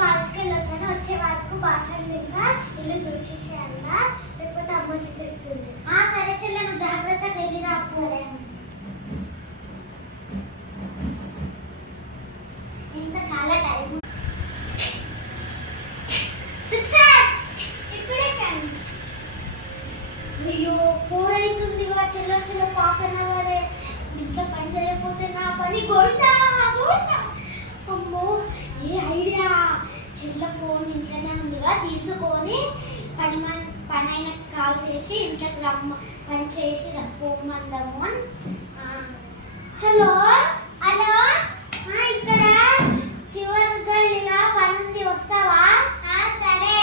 కాలేజ్కి వెళ్ళొస్తాను, వచ్చే వరకు బాసలు ఇంకా ఇల్లు తుడిచేసేయాల, లేకపోతే అమ్మ వచ్చి పెడుతుంది. సరే చెల్లె, నువ్వు జాగ్రత్తగా వెళ్ళి రా. సరే ఇంకా చాలా టైం. అయ్యో 4 అవుతుందిగా చెల్ల, హాఫ్ అన్ అవరే. ఇంట్లో పని చేయకపోతే నా పని గోవిందా గోవిందా. అమ్మో, ఏ ఐడియా! చెల్ల ఫోన్ ఇంట్లోనే ఉందిగా, తీసుకొని పని అయిన కాల్ చేసి ఇంట్లోకి పని చేసి రమ్మందాము అని. హలో హలో, ఇక్కడ చివరి గల్లీలా పని ఉంది, వస్తావా? సరే.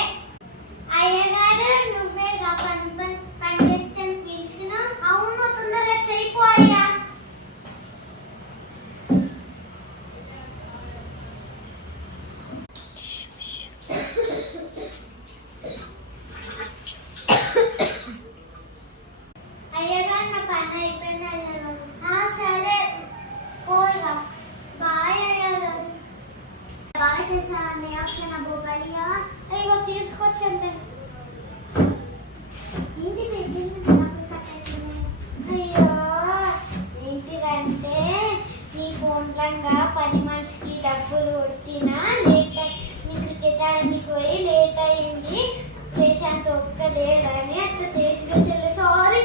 అయ్యగారు నువ్వేగా పని చేస్తే పిలిచిన. అవును, తొందరగా చేయిపోయా. అయ్యగారు నా పని అయిపోయింది అయ్యగారు. సరే పోయిగా. బాయ్ అయ్యగారు. బాగా చేసావండి. ఒకసారి నా బొబ్బయ్యా అయ్యో తీసుకొచ్చండి. ఏంటి మీరు షాపులు కట్టేస్తున్నాయి? అయ్యో ఏంటిదంటే నీ ఫోన్లంగా పని మనిషికి డబ్బులు కొట్టినా లేట్ నీ క్రికెట్ ఆడడానికి పోయి లేట్ అయ్యింది, చేసేంత ఒక్క లేదని అట్లా చేసి చెల్లి. సారీ